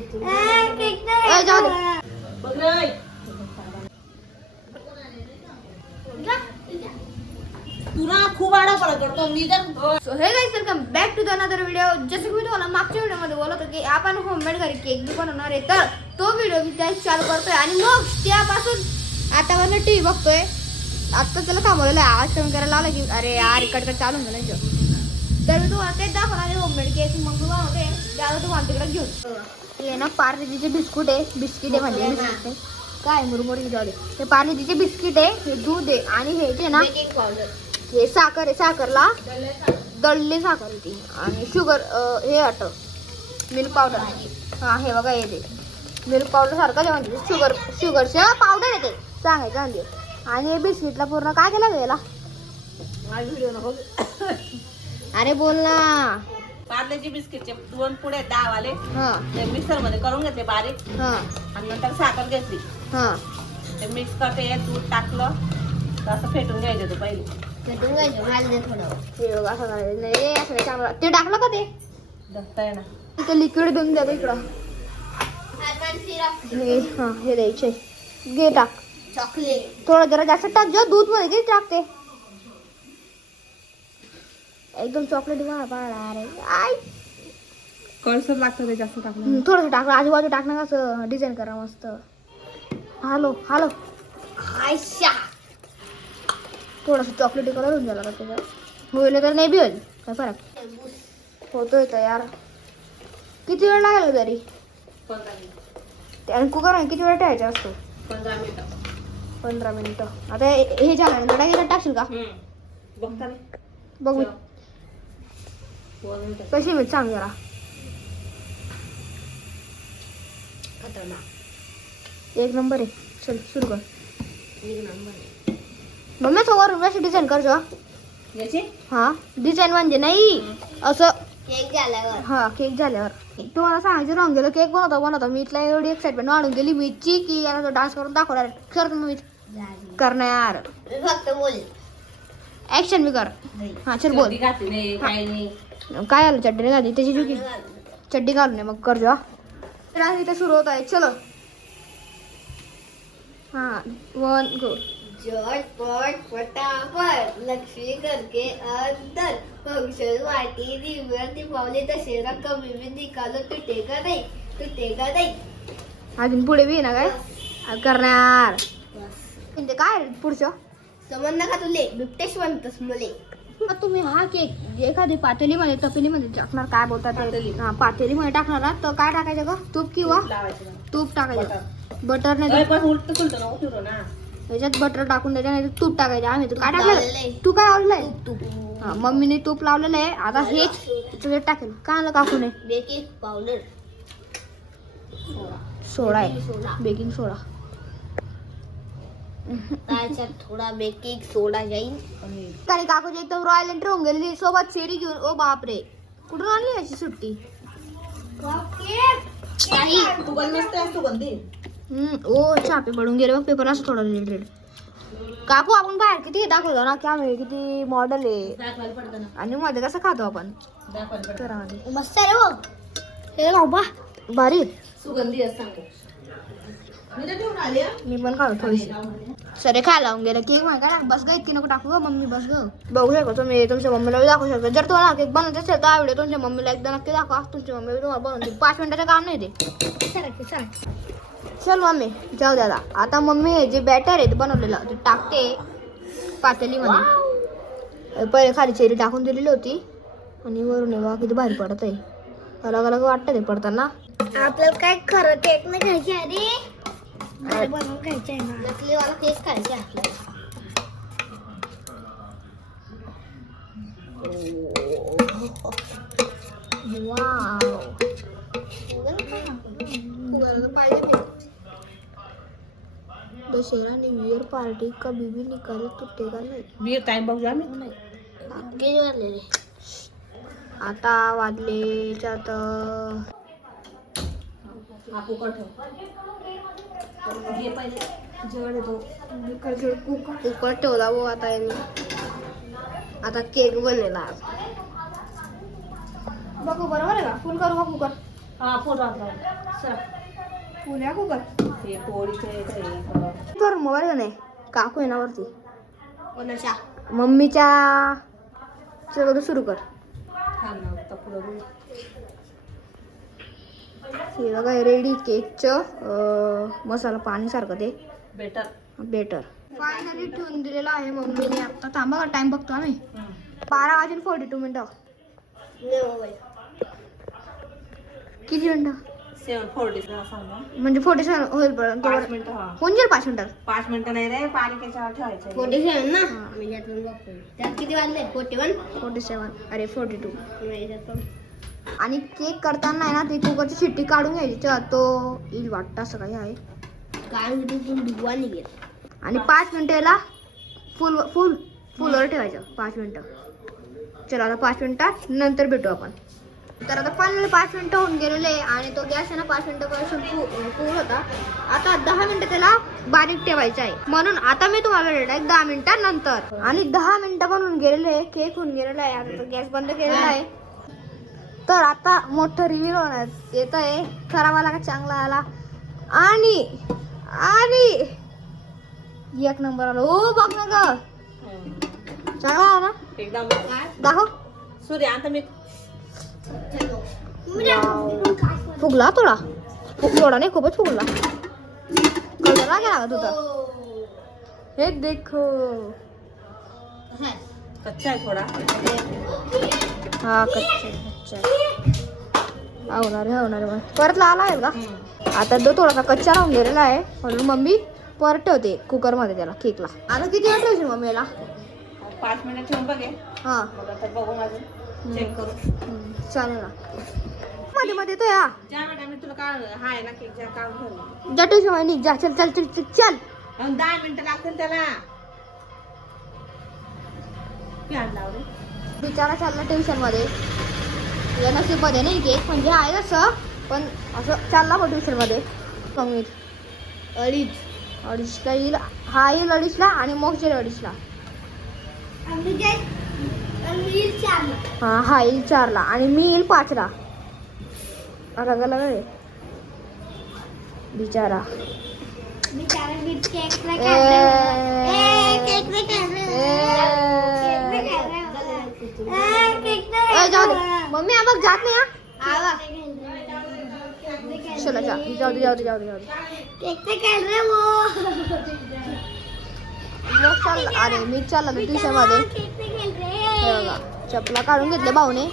जाऊ दे. तुला खूप आडापडा करतो मी तर. So hey guys welcome back to the another video. जसं की मी तुम्हाला मागच्या व्हिडिओमध्ये बोलत होतो की आपण होममेड घरी केक बी बनवणार आहे, तर तो व्हिडिओ मी त्या चालू करतोय आणि मग त्यापासून आतावरनं टीव्ही बघतोय. आता त्याला थांबवलेलं आहे, आवाज कमी करायला लावला की अरे यार इकडकडे चालू होतं नाही. तर मी तुम्हाला तेच दाखवणार आहे होममेड केक. मग मी बनवते त्याला तुम्हाला तिकडे घेऊन. हे ना पार्लेजीचे बिस्कुट आहे, बिस्किट आहे म्हणजे बिस्किट आहे काय मुरमुरी जाऊ दे. हे पार्लेजीचे बिस्किट आहे, हे दूध आहे आणि हे जे ना बेकिंग पावडर, हे साखर आहे, साखरला दळली साखर होती आणि शुगर हे आट मिल्क पावडर. हां हे बघा हे ते मिल्क पावडर सारखं जे म्हणजे शुगरचं पावडर आहे ते सांगायचं म्हणजे. आणि हे बिस्किटला पूर्ण काय केलं गेला व्हिडिओ नको. अरे बोल ना. पार्लेजी बिस्किटचे 2 पुढे 10 वाले हां ते मिक्सर मध्ये करून घेतले बारीक हां आणि नंतर साखर घेतली. हां ते मिक्स करते, दूध टाकलं तर असं फेटून घ्यायचं. ते पहिले भेटून घ्यायचं घालणे थोडं. हे बघा असं करायचं नाही, असं नाही चांगलं. ते टाकलं का ते दसताय ना ते लिक्विड देऊन द्या इकडं. हे हां हे द्यायचे घे टाक. चॉकलेट थोडं जरा जास्त टाक, जो दूध मध्ये किती टाकते एकदम चॉकलेट पाळा रे. आय कळसर लागतं ते जास्त टाकलं. थोडंसं टाकलं, आजूबाजू टाकणं कसं डिझाईन करा मस्त. हॅलो हॅलो आयशा थोडंसं चॉकलेटी कलर होऊन झाला का त्याच्यात होईल तर नाही बी होईल काय फरक होतोय तयार. किती वेळ लागेल तरी 15 मिनिट. ते आणि कुकर किती वेळ ठेवायचा असतो 15 मिनिटं. 15 मिनिटं. आता हे झालं ना टाकशील का बघता बघू कशी मिळत सांग जरा. एक नंबर आहे. चल सुरू कर. एक नंबर. मम्मी वरून अशी डिझाईन करजो. याची हा डिझाईन म्हणजे नाही असं केक झाल्यावर. हा केक झाल्यावर. तुम्हाला सांगायचं राहून गेलं केक बनवता मी इथला एवढी एक्साइटमेंट वाढून गेली मीची की याला डान्स करून दाखवणार. कर मी करणार फक्त बोल ऍक्शन मी कर. हा चल बोल. काय आलं चड्डी घाली त्याची चुकी चड्डी घालून नये मग करजो. इथे सुरू होत आहे. चलो हा 1 गो. झटपट फटाफट लक्ष्मी करके अंदर फंक्शन वाटी दिव्य दीपावली दशहरा कमी में निकालो टूटेगा नहीं. अजून पुढे बी ना काय करणार म्हणजे काय पुढचं समज नका तुले बिबटेश म्हणतस मुले. मग तुम्ही हा केक एखादी पातेलीमध्ये तपेलीमध्ये टाकणार काय बोलतात ते? हा पातेलीमध्ये टाकणार ना तर काय टाकायचं का तूप किंवा तूप टाकायचं. बटर नाही त्याच्यात बटर टाकून द्यायचं नाही तूप टाकायचं. आम्ही तू काय टाकलं तू काय आवडलंय हा मम्मीने तूप लावलेलं आहे. आता हेच त्याच्यात टाकेल काय आलं काकूने बेकिंग पावडर सोडा आहे बेकिंग सोडा. त्याच्यात थोडा बेकिंग सोडा जाईल. कारण काकूची एकदम रॉयल एंट्री होऊन गेलेली सोबत शेरी घेऊन. ओ बापरे कुठून आणली याची सुट्टी. ओ छापे पडून गेले बघ पेपर असं थोडं रेड. काकू आपण बाहेर किती दाखवतो ना की आम्ही किती मॉडेल आहे आणि मध्ये कसं खातो आपण घरामध्ये. मस्त आहे रे हे बाबा भारी सुगंधी मी पण खातो थोडीशी. सरे खायला लावून गेलं केक माहिती का बस गा इतकी नको टाकू ग मम्मी बस ग. बघू शकतो तुम्ही तुमच्या मम्मीला दाखवू शकता. जर तुम्हाला केक बनवत असेल तर आवडेल तुमच्या मम्मीला एकदा नक्की दाखवा. तुमची मम्मी तुम्हाला बनवते 5 मिनिटाचं काम नाही ते. चल मम्मी जाऊ द्या आता मम्मी हे जे बॅटर आहे ते बनवलेलं ते टाकते पातेलीमध्ये. पहिले खाली चेरी टाकून दिलेली होती आणि वरून बघा किती भारी पडत आहे. अलग अलग वाटतं ते पडताना. आपल्याला काय खरं केक नाही खायचे अरे बनवून खायचे आहे ना. नकली वाला केक खायचे आपल्याला. दशहरा न्यू ईयर पार्टी कभी भी निकाले टूटेगा नहीं. वीर टाइम बघू आम्ही किती वाजले रे आता वाजले त्यात कुकर ठेवला भाऊ. आता केक बनलेला बघू बरोबर आहे का फुल करू का कुकर हा फोटो आणला सर पुण्या कुकर ते पोळीचे तर मोबाईल का नाही काकू आहे ना वरती कोणाच्या मम्मीच्या चल सुरू कर पुढं हे बघा रेडी केकचं मसाला पाणी सारखं ते बेटर बेटर फायनली ठेवून दिलेलं आहे मम्मीने आता थांबा का टाइम बघतो आम्ही 12:42 किती मिनिटं 7:40 सांगा म्हणजे 47 होईल पर्यंत 5 मिनिटं हा होऊन जाईल 5 मिनिटात 5 मिनिटं नाही रे पाणी त्याच्यावर ठेवायचं 47 ना मी यातून बघतो त्यात किती वाजले 41 47 अरे 42 आणि केक करताना आहे ना ती कुकरची शिट्टी काढून घ्यायची तेव्हा तो येईल वाटतं असं काही आहे काय तिथून धुवा निघेल आणि 5 मिनिटं याला फुलवर ठेवायचं 5 मिनिटं चला आता 5 मिनिटात नंतर भेटू आपण तर आता फायनली 5 मिनिटं होऊन गेलेले आहे आणि तो गॅस आहे ना 5 मिनिटापासून फुल होता आता 10 मिनिटं त्याला बारीक ठेवायचं आहे म्हणून आता मी तुम्हाला भेटत आहे 10 मिनिटानंतर आणि 10 मिनिटं पण होऊन गेलेले आहे केक होऊन गेलेला आहे आता गॅस बंद केलेला आहे तर आता मोठं रिव्ह्यू होण्यात येत आहे खराब आला का चांगला आला आणि आणि एक नंबर आला ओ बघ ना ग चांगला आला ना एकदम दाखव सूर्य आता मी फुगला थोडा नाही खूपच फुगला कलर गेला का तुझा हे देखो कच्चा आहे थोडा हा कच्चा होणार आहे परत लावला आहे का आता तो थोडासा कच्चा राहून गेलेला आहे म्हणून मम्मी परत ठेवते कुकर मध्ये त्याला केकला आता किती वेळ ठेवशील मम्मीला 5 मिनिट ठेवून बघे हा तर बघू माझं चेक करू चालेल ना मध्ये मध्ये येतो या ज्या वेळेला मी तुला काढ हाय ना केक ज्या काढून ठेवलं जा ट्युशन निघ जा चल चल चल चल चल 10 मिनिटं लागतील त्याला प्यान लाव रे बिचारा चालला ट्युशन मध्ये या नसीबमध्ये नाही केक म्हणजे आहे असं पण असं चालला मग ट्युशन मध्ये कमी अडीचला येईल हा येईल अडीचला आणि मग येईल अडीचला हा येईल 4ला आणि मी येईल 5ला रगाला वेळ बिचारा जाऊ दे मम्मी बघ जात नाही हा चला जाऊ दे मग चालला अरे मी चालला ट्युशन मध्ये हे बघा चपला काढून घेतले भाऊने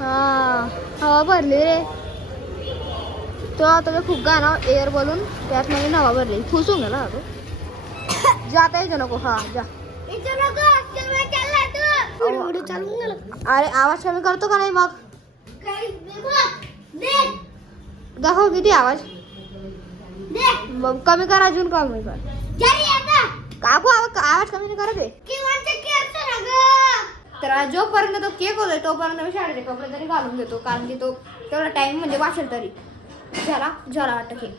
हा हवा भरली रे तो आता फुगा ना एअर बलून त्यात मध्ये हवा भरली फुसून गेला तो जाता येतो नको हा जा अरे आवाज कमी करतो का नाही मग दाखव किती आवाज कमी कर अजून कमी कर काकू आवाज कमी नाही करत आहे तर जोपर्यंत तो केक होतोय तोपर्यंत मी शाळेचे कपडे तरी घालून घेतो कारण की तो तेवढा टाइम म्हणजे वाचेल तरी झाला वाटतं केक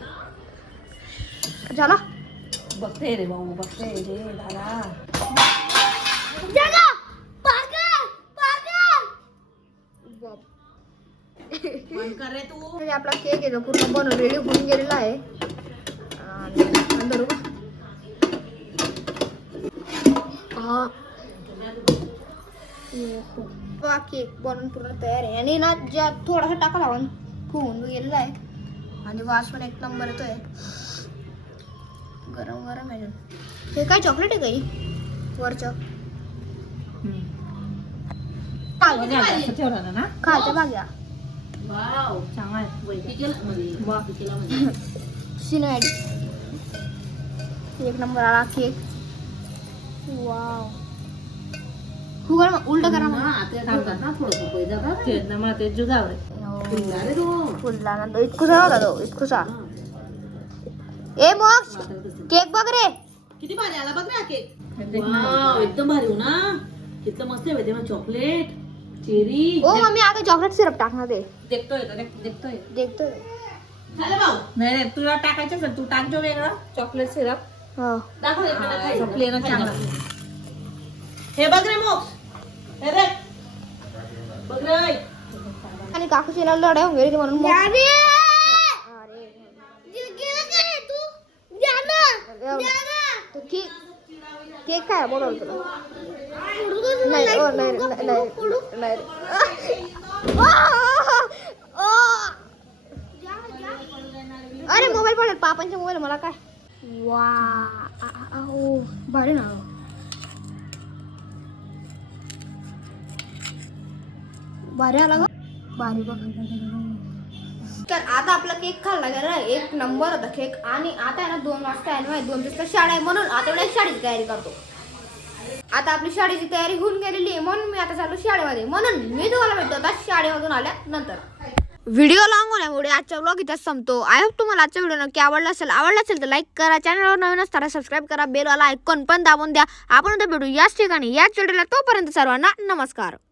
झाला बघते रे भाऊ बघते रे दादा कर रे तू आपला केक आहे तो पूर्ण बनवून रेडी होऊन गेलेला आहे आणि केक बनवून पूर्ण तयार आहे आणि ना ज्या थोडासा टाका लावून होऊन गेलेला आहे आणि वास पण एक नंबर येतोय गरम आहे हे काय चॉकलेट आहे काही वरचं ठेवला ना खालच्या भाग्या वाव चांगला सिनेमॅटिक एक नंबर आला केक वाव फुगड उलट करा फुलला ना तो इतकुसा होता तो इतकुसा ए मग केक बघ रे किती भारी आला बघ ना केक वाव एकदम भारी हो ना किती मस्त आहे ना चॉकलेट चेरी ओ मम्मी आगे चॉकलेट सिरप टाकणार ते देखतोय देखतोय नाही तुला टाकायचं तू टाक जो वेगळा चॉकलेट सिरप दाखव एकमेकाला खायला. हे बघ रे मोक्ष, हे बघ बघ रे. आणि काकूशीला लढाई होऊन गेली म्हणून मग अरे गेला काय तू जा ना तू केक काय बोलवलं तुला पुढं नाही नाही, ओ, नाही पुढं, नाही पुढं, नाही पुढं. अरे मोबाईल पडेल पापांच्या मोबाईल मला काय वा भारी ना भारी आला ग भारी बघ तर आता आपला केक खाल्ला गेला एक नंबर होता केक आणि आता आहे ना 2 वाजता आहे ना 2 वाजता शाळा आहे म्हणून आता एवढ्या शाळेची तयारी करतो आता आपली शाळेची तयारी होऊन गेलेली आहे म्हणून मी आता चाललो शाळेमध्ये म्हणून मी तुम्हाला भेटतो आता शाळेमधून आल्यानंतर व्हिडिओ लॉंग होण्यामुळे आजचा व्लॉग इथेच संपतो आय होप तुम्हाला आजचा व्हिडिओ नक्की आवडला असेल तर लाईक करा चॅनलवर नवीन असताना सबस्क्राईब करा बेलवाला आयकॉन पण दाबून द्या आपण उद्या भेटू याच ठिकाणी याच व्हिडिओला तोपर्यंत सर्वांना नमस्कार